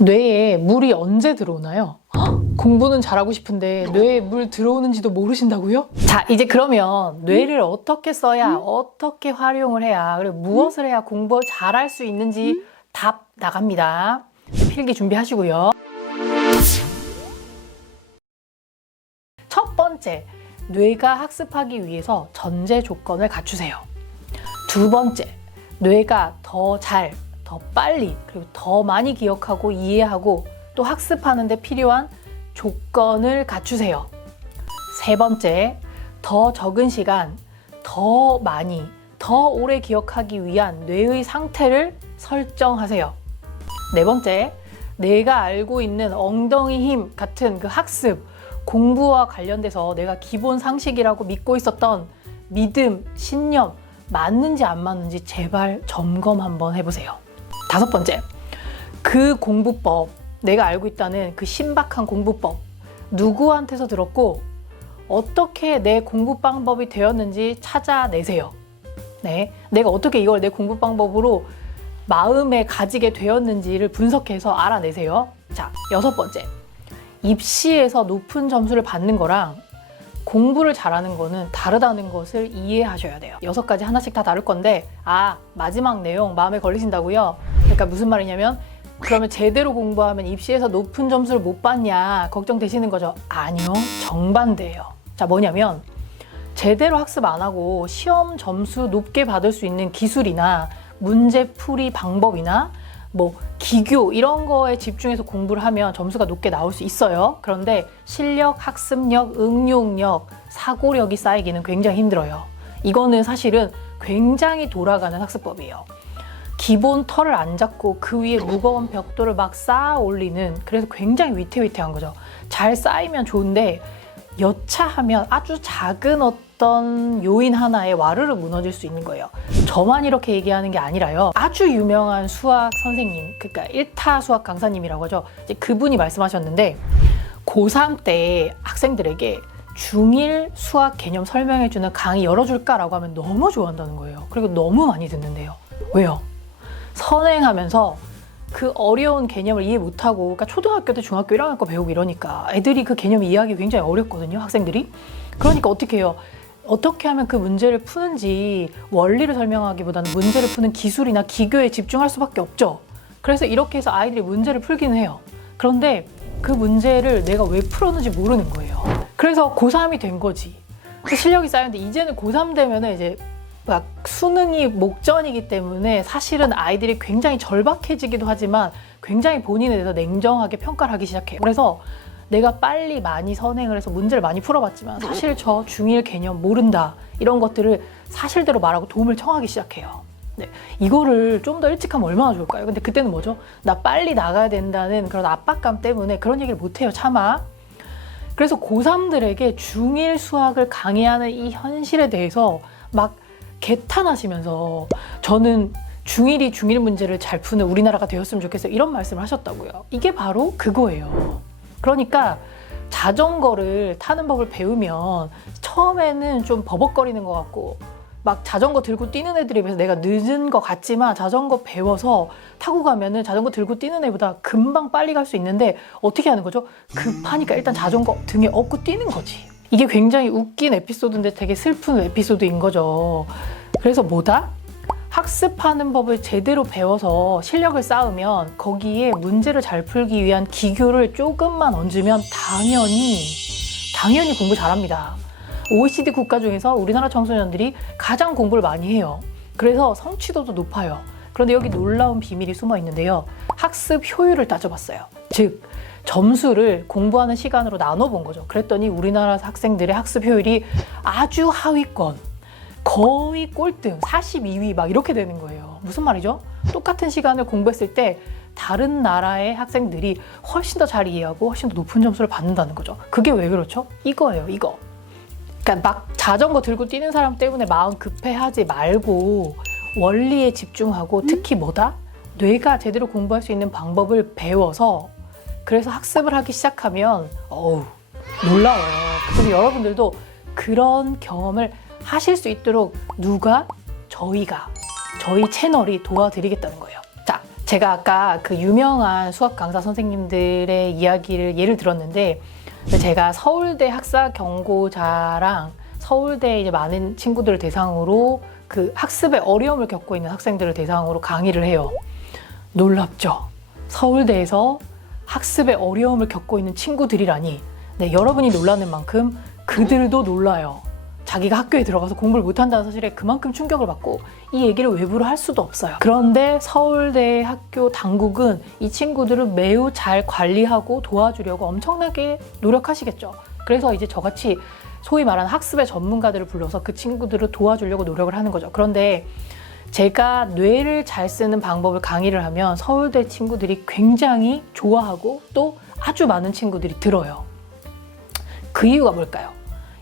뇌에 물이 언제 들어오나요? 공부는 잘하고 싶은데 뇌에 물 들어오는지도 모르신다고요? 자, 이제 그러면 뇌를 어떻게 써야, 어떻게 활용을 해야, 그리고 무엇을 해야 공부를 잘할 수 있는지 답 나갑니다. 필기 준비하시고요. 첫 번째, 뇌가 학습하기 위해서 전제 조건을 갖추세요. 두 번째, 뇌가 더 빨리, 그리고 더 많이 기억하고 이해하고 또 학습하는 데 필요한 조건을 갖추세요. 세 번째, 더 적은 시간, 더 많이, 더 오래 기억하기 위한 뇌의 상태를 설정하세요. 네 번째, 내가 알고 있는 엉덩이 힘 같은 그 학습, 공부와 관련돼서 내가 기본 상식이라고 믿고 있었던 믿음, 신념, 맞는지 안 맞는지 제발 점검 한번 해보세요. 다섯 번째, 그 공부법, 내가 알고 있다는 그 신박한 공부법, 누구한테서 들었고 어떻게 내 공부 방법이 되었는지 찾아내세요. 네, 내가 어떻게 이걸 내 공부 방법으로 마음에 가지게 되었는지를 분석해서 알아내세요. 자, 여섯 번째, 입시에서 높은 점수를 받는 거랑 공부를 잘하는 거는 다르다는 것을 이해하셔야 돼요. 6가지 하나씩 다 다를 건데, 마지막 내용 마음에 걸리신다고요? 그러니까 무슨 말이냐면, 그러면 제대로 공부하면 입시에서 높은 점수를 못 받냐 걱정되시는 거죠? 아니요, 정반대예요. 자, 뭐냐면 제대로 학습 안 하고 시험 점수 높게 받을 수 있는 기술이나 문제풀이 방법이나 기교 이런 거에 집중해서 공부를 하면 점수가 높게 나올 수 있어요. 그런데 실력, 학습력, 응용력, 사고력이 쌓이기는 굉장히 힘들어요. 이거는 사실은 굉장히 돌아가는 학습법이에요. 기본 털을 안 잡고 그 위에 무거운 벽돌을 막 쌓아 올리는, 그래서 굉장히 위태위태한 거죠. 잘 쌓이면 좋은데 여차하면 아주 작은 어떤 요인 하나에 와르르 무너질 수 있는 거예요. 저만 이렇게 얘기하는 게 아니라요. 아주 유명한 수학 선생님, 그러니까 1타 수학 강사님이라고 하죠. 이제 그분이 말씀하셨는데 고3 때 학생들에게 중1 수학 개념 설명해주는 강의 열어줄까라고 하면 너무 좋아한다는 거예요. 그리고 너무 많이 듣는데요. 왜요? 선행하면서 그 어려운 개념을 이해 못하고, 그러니까 초등학교 때 중학교 1학년 거 배우고 이러니까 애들이 그 개념 이해하기 굉장히 어렵거든요, 학생들이. 그러니까 어떻게 해요? 어떻게 하면 그 문제를 푸는지 원리를 설명하기보다는 문제를 푸는 기술이나 기교에 집중할 수밖에 없죠. 그래서 이렇게 해서 아이들이 문제를 풀기는 해요. 그런데 그 문제를 내가 왜 풀었는지 모르는 거예요. 그래서 고3이 된 거지. 실력이 쌓였는데 이제는 고3 되면은 이제 막 수능이 목전이기 때문에 사실은 아이들이 굉장히 절박해지기도 하지만 굉장히 본인에 대해서 냉정하게 평가를 하기 시작해요. 그래서 내가 빨리 많이 선행을 해서 문제를 많이 풀어봤지만 사실 저 중1 개념 모른다, 이런 것들을 사실대로 말하고 도움을 청하기 시작해요. 네, 이거를 좀 더 일찍 하면 얼마나 좋을까요? 근데 그때는 뭐죠? 나 빨리 나가야 된다는 그런 압박감 때문에 그런 얘기를 못해요, 차마. 그래서 고3들에게 중1 수학을 강의하는 이 현실에 대해서 막 개탄하시면서 저는 중1이 중1 문제를 잘 푸는 우리나라가 되었으면 좋겠어요, 이런 말씀을 하셨다고요. 이게 바로 그거예요. 그러니까 자전거를 타는 법을 배우면 처음에는 좀 버벅거리는 것 같고 막 자전거 들고 뛰는 애들에 비해서 내가 늦은 것 같지만 자전거 배워서 타고 가면은 자전거 들고 뛰는 애보다 금방 빨리 갈 수 있는데 어떻게 하는 거죠? 급하니까 일단 자전거 등에 업고 뛰는 거지. 이게 굉장히 웃긴 에피소드인데 되게 슬픈 에피소드인 거죠. 그래서 뭐다? 학습하는 법을 제대로 배워서 실력을 쌓으면 거기에 문제를 잘 풀기 위한 기교를 조금만 얹으면 당연히 공부 잘합니다. OECD 국가 중에서 우리나라 청소년들이 가장 공부를 많이 해요. 그래서 성취도도 높아요. 그런데 여기 놀라운 비밀이 숨어 있는데요. 학습 효율을 따져봤어요. 즉, 점수를 공부하는 시간으로 나눠본 거죠. 그랬더니 우리나라 학생들의 학습 효율이 아주 하위권, 거의 꼴등, 42위 막 이렇게 되는 거예요. 무슨 말이죠? 똑같은 시간을 공부했을 때 다른 나라의 학생들이 훨씬 더 잘 이해하고 훨씬 더 높은 점수를 받는다는 거죠. 그게 왜 그렇죠? 이거예요, 이거. 그러니까 막 자전거 들고 뛰는 사람 때문에 마음 급해하지 말고 원리에 집중하고, 특히 뭐다? 뇌가 제대로 공부할 수 있는 방법을 배워서 그래서 학습을 하기 시작하면 놀라워요. 그래서 여러분들도 그런 경험을 하실 수 있도록 저희 채널이 도와드리겠다는 거예요. 자, 제가 아까 그 유명한 수학 강사 선생님들의 이야기를 예를 들었는데, 제가 서울대 학사 경고자랑 서울대 이제 많은 친구들을 대상으로 그 학습에 어려움을 겪고 있는 학생들을 대상으로 강의를 해요. 놀랍죠? 서울대에서 학습에 어려움을 겪고 있는 친구들이라니. 네, 여러분이 놀라는 만큼 그들도 놀라요. 자기가 학교에 들어가서 공부를 못한다는 사실에 그만큼 충격을 받고 이 얘기를 외부로 할 수도 없어요. 그런데 서울대 학교 당국은 이 친구들을 매우 잘 관리하고 도와주려고 엄청나게 노력하시겠죠. 그래서 이제 저같이 소위 말하는 학습의 전문가들을 불러서 그 친구들을 도와주려고 노력을 하는 거죠. 그런데 제가 뇌를 잘 쓰는 방법을 강의를 하면 서울대 친구들이 굉장히 좋아하고 또 아주 많은 친구들이 들어요. 그 이유가 뭘까요?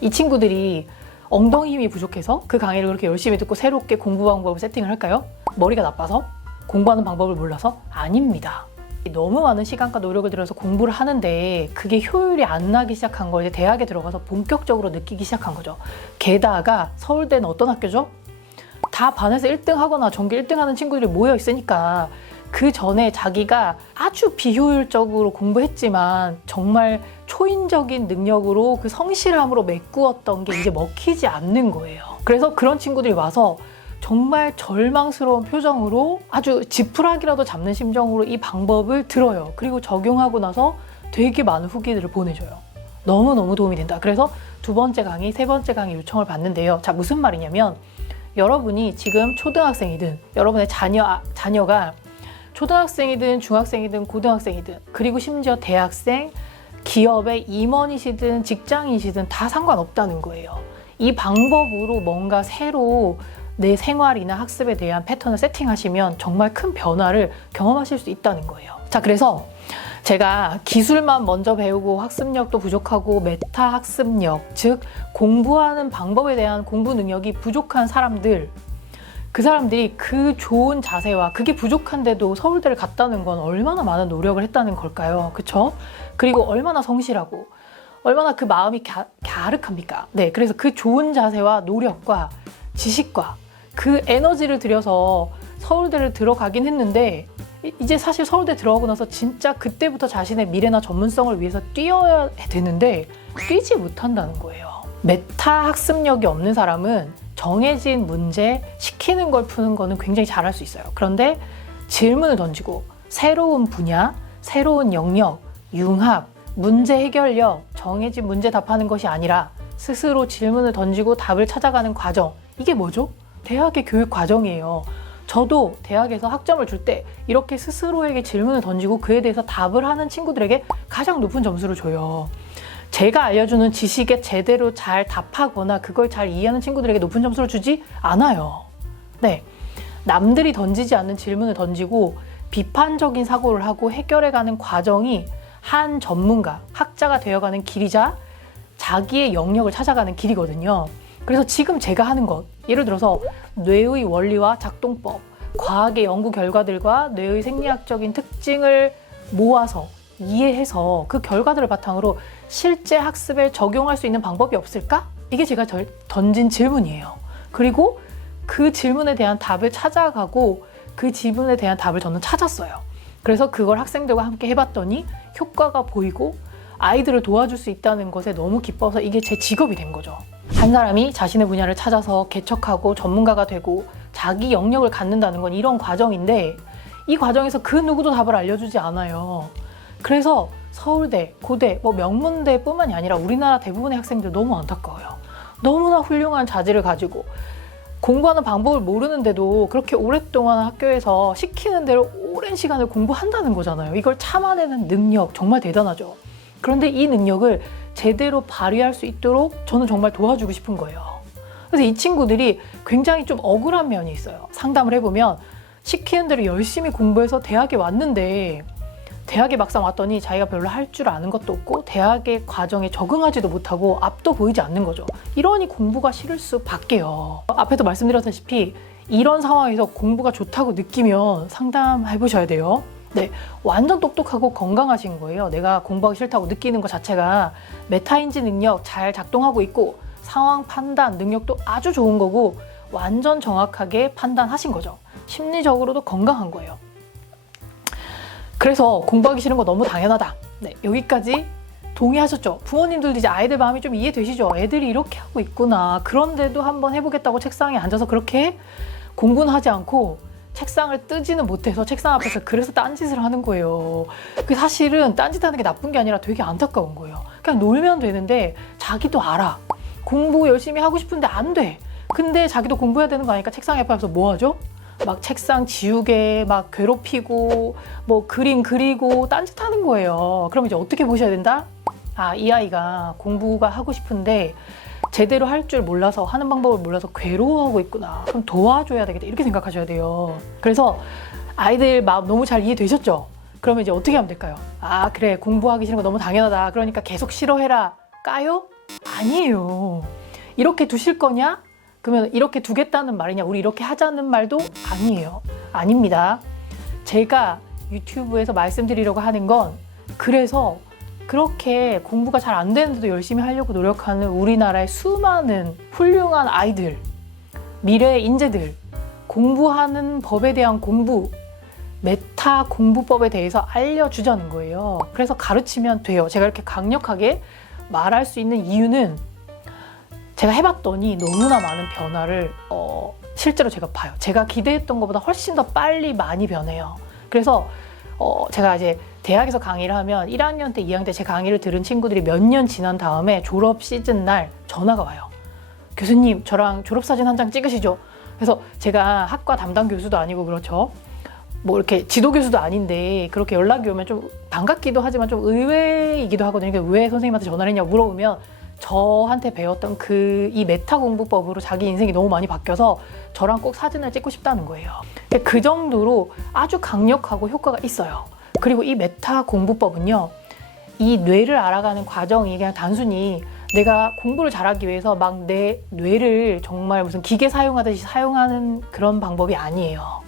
이 친구들이 엉덩이 힘이 부족해서 그 강의를 그렇게 열심히 듣고 새롭게 공부 방법을 세팅을 할까요? 머리가 나빠서? 공부하는 방법을 몰라서? 아닙니다. 너무 많은 시간과 노력을 들여서 공부를 하는데 그게 효율이 안 나기 시작한 걸 이제 대학에 들어가서 본격적으로 느끼기 시작한 거죠. 게다가 서울대는 어떤 학교죠? 다 반에서 1등 하거나 전교 1등 하는 친구들이 모여 있으니까 그 전에 자기가 아주 비효율적으로 공부했지만 정말 초인적인 능력으로 그 성실함으로 메꾸었던 게 이제 먹히지 않는 거예요. 그래서 그런 친구들이 와서 정말 절망스러운 표정으로 아주 지푸라기라도 잡는 심정으로 이 방법을 들어요. 그리고 적용하고 나서 되게 많은 후기들을 보내줘요. 너무너무 도움이 된다. 그래서 두 번째 강의, 세 번째 강의 요청을 받는데요. 자, 무슨 말이냐면 여러분이 지금 초등학생이든 여러분의 자녀가 초등학생이든 중학생이든 고등학생이든 그리고 심지어 대학생, 기업의 임원이시든 직장인이시든 다 상관없다는 거예요. 이 방법으로 뭔가 새로 내 생활이나 학습에 대한 패턴을 세팅하시면 정말 큰 변화를 경험하실 수 있다는 거예요. 자, 그래서 제가 기술만 먼저 배우고 학습력도 부족하고 메타 학습력, 즉 공부하는 방법에 대한 공부 능력이 부족한 사람들, 그 사람들이 그 좋은 자세와 그게 부족한데도 서울대를 갔다는 건 얼마나 많은 노력을 했다는 걸까요? 그쵸? 그리고 얼마나 성실하고 얼마나 그 마음이 갸륵합니까? 네, 그래서 그 좋은 자세와 노력과 지식과 그 에너지를 들여서 서울대를 들어가긴 했는데 이제 사실 서울대 들어가고 나서 진짜 그때부터 자신의 미래나 전문성을 위해서 뛰어야 되는데 뛰지 못한다는 거예요. 메타 학습력이 없는 사람은 정해진 문제, 시키는 걸 푸는 거는 굉장히 잘할 수 있어요. 그런데 질문을 던지고 새로운 분야, 새로운 영역, 융합, 문제 해결력, 정해진 문제 답하는 것이 아니라 스스로 질문을 던지고 답을 찾아가는 과정. 이게 뭐죠? 대학의 교육 과정이에요. 저도 대학에서 학점을 줄 때 이렇게 스스로에게 질문을 던지고 그에 대해서 답을 하는 친구들에게 가장 높은 점수를 줘요. 제가 알려주는 지식에 제대로 잘 답하거나 그걸 잘 이해하는 친구들에게 높은 점수를 주지 않아요. 네, 남들이 던지지 않는 질문을 던지고 비판적인 사고를 하고 해결해가는 과정이 한 전문가, 학자가 되어가는 길이자 자기의 영역을 찾아가는 길이거든요. 그래서 지금 제가 하는 것, 예를 들어서 뇌의 원리와 작동법, 과학의 연구 결과들과 뇌의 생리학적인 특징을 모아서 이해해서 그 결과들을 바탕으로 실제 학습에 적용할 수 있는 방법이 없을까? 이게 제가 던진 질문이에요. 그리고 그 질문에 대한 답을 찾아가고 그 질문에 대한 답을 저는 찾았어요. 그래서 그걸 학생들과 함께 해봤더니 효과가 보이고 아이들을 도와줄 수 있다는 것에 너무 기뻐서 이게 제 직업이 된 거죠. 한 사람이 자신의 분야를 찾아서 개척하고 전문가가 되고 자기 영역을 갖는다는 건 이런 과정인데 이 과정에서 그 누구도 답을 알려주지 않아요. 그래서 서울대, 고대, 명문대뿐만이 아니라 우리나라 대부분의 학생들 너무 안타까워요. 너무나 훌륭한 자질을 가지고 공부하는 방법을 모르는데도 그렇게 오랫동안 학교에서 시키는 대로 오랜 시간을 공부한다는 거잖아요. 이걸 참아내는 능력 정말 대단하죠. 그런데 이 능력을 제대로 발휘할 수 있도록 저는 정말 도와주고 싶은 거예요. 그래서 이 친구들이 굉장히 좀 억울한 면이 있어요. 상담을 해보면 시키는 대로 열심히 공부해서 대학에 왔는데 대학에 막상 왔더니 자기가 별로 할 줄 아는 것도 없고 대학의 과정에 적응하지도 못하고 앞도 보이지 않는 거죠. 이러니 공부가 싫을 수밖에요. 앞에도 말씀드렸다시피 이런 상황에서 공부가 좋다고 느끼면 상담해 보셔야 돼요. 네, 완전 똑똑하고 건강하신 거예요. 내가 공부하기 싫다고 느끼는 것 자체가 메타인지 능력 잘 작동하고 있고 상황 판단 능력도 아주 좋은 거고 완전 정확하게 판단하신 거죠. 심리적으로도 건강한 거예요. 그래서 공부하기 싫은 거 너무 당연하다. 네, 여기까지 동의하셨죠? 부모님들도 이제 아이들 마음이 좀 이해되시죠? 애들이 이렇게 하고 있구나. 그런데도 한번 해보겠다고 책상에 앉아서 그렇게 공부는 하지 않고 책상을 뜨지는 못해서 책상 앞에서 그래서 딴짓을 하는 거예요. 그 사실은 딴짓하는 게 나쁜 게 아니라 되게 안타까운 거예요. 그냥 놀면 되는데 자기도 알아. 공부 열심히 하고 싶은데 안 돼. 근데 자기도 공부해야 되는 거 아니까 책상 앞에서 뭐 하죠? 막 책상 지우개 막 괴롭히고 뭐 그림 그리고 딴짓하는 거예요. 그럼 이제 어떻게 보셔야 된다? 아, 이 아이가 공부가 하고 싶은데 제대로 할 줄 몰라서 하는 방법을 몰라서 괴로워하고 있구나. 그럼 도와줘야 되겠다. 이렇게 생각하셔야 돼요. 그래서 아이들 마음 너무 잘 이해되셨죠? 그러면 이제 어떻게 하면 될까요? 아, 그래. 공부하기 싫은 거 너무 당연하다. 그러니까 계속 싫어해라. 까요? 아니에요. 이렇게 두실 거냐? 그러면 이렇게 두겠다는 말이냐? 우리 이렇게 하자는 말도 아니에요. 아닙니다. 제가 유튜브에서 말씀드리려고 하는 건 그래서 그렇게 공부가 잘 안 되는데도 열심히 하려고 노력하는 우리나라의 수많은 훌륭한 아이들, 미래의 인재들, 공부하는 법에 대한 공부, 메타 공부법에 대해서 알려주자는 거예요. 그래서 가르치면 돼요. 제가 이렇게 강력하게 말할 수 있는 이유는 제가 해봤더니 너무나 많은 변화를 실제로 제가 봐요. 제가 기대했던 것보다 훨씬 더 빨리 많이 변해요. 그래서 제가 이제 대학에서 강의를 하면 1학년 때, 2학년 때 제 강의를 들은 친구들이 몇 년 지난 다음에 졸업 시즌 날 전화가 와요. 교수님, 저랑 졸업사진 한 장 찍으시죠? 그래서 제가 학과 담당 교수도 아니고 그렇죠. 뭐 이렇게 지도 교수도 아닌데 그렇게 연락이 오면 좀 반갑기도 하지만 좀 의외이기도 하거든요. 그러니까 왜 선생님한테 전화를 했냐고 물어보면 저한테 배웠던 이 메타 공부법으로 자기 인생이 너무 많이 바뀌어서 저랑 꼭 사진을 찍고 싶다는 거예요. 그 정도로 아주 강력하고 효과가 있어요. 그리고 이 메타 공부법은요, 이 뇌를 알아가는 과정이 그냥 단순히 내가 공부를 잘하기 위해서 막 내 뇌를 정말 무슨 기계 사용하듯이 사용하는 그런 방법이 아니에요.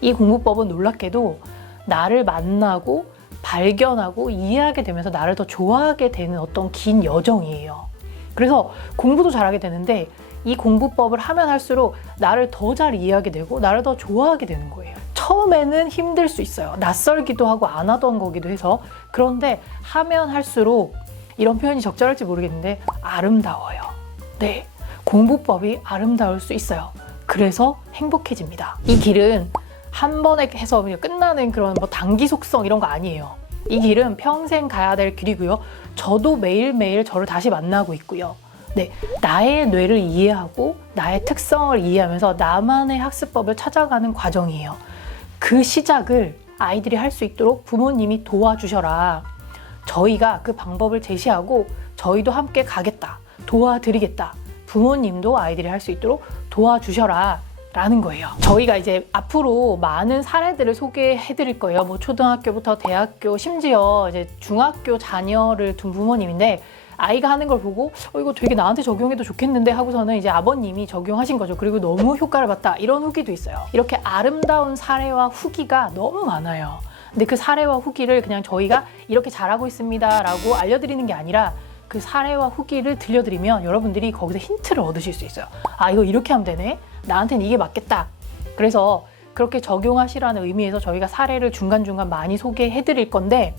이 공부법은 놀랍게도 나를 만나고 발견하고 이해하게 되면서 나를 더 좋아하게 되는 어떤 긴 여정이에요. 그래서 공부도 잘하게 되는데 이 공부법을 하면 할수록 나를 더 잘 이해하게 되고 나를 더 좋아하게 되는 거예요. 처음에는 힘들 수 있어요. 낯설기도 하고 안 하던 거기도 해서. 그런데 하면 할수록 이런 표현이 적절할지 모르겠는데 아름다워요. 네, 공부법이 아름다울 수 있어요. 그래서 행복해집니다. 이 길은 한 번에 해서 끝나는 그런 뭐 단기 속성 이런 거 아니에요. 이 길은 평생 가야 될 길이고요. 저도 매일매일 저를 다시 만나고 있고요. 네, 나의 뇌를 이해하고 나의 특성을 이해하면서 나만의 학습법을 찾아가는 과정이에요. 그 시작을 아이들이 할 수 있도록 부모님이 도와주셔라. 저희가 그 방법을 제시하고 저희도 함께 가겠다. 도와드리겠다. 부모님도 아이들이 할 수 있도록 도와주셔라. 라는 거예요. 저희가 이제 앞으로 많은 사례들을 소개해 드릴 거예요. 뭐 초등학교부터 대학교, 심지어 이제 중학교 자녀를 둔 부모님인데 아이가 하는 걸 보고 이거 되게 나한테 적용해도 좋겠는데 하고서는 이제 아버님이 적용하신 거죠. 그리고 너무 효과를 봤다. 이런 후기도 있어요. 이렇게 아름다운 사례와 후기가 너무 많아요. 근데 그 사례와 후기를 그냥 저희가 이렇게 잘하고 있습니다 라고 알려드리는 게 아니라 그 사례와 후기를 들려드리면 여러분들이 거기서 힌트를 얻으실 수 있어요. 아, 이거 이렇게 하면 되네. 나한테는 이게 맞겠다. 그래서 그렇게 적용하시라는 의미에서 저희가 사례를 중간중간 많이 소개해 드릴 건데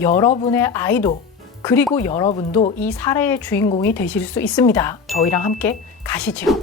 여러분의 아이도 그리고 여러분도 이 사례의 주인공이 되실 수 있습니다. 저희랑 함께 가시죠.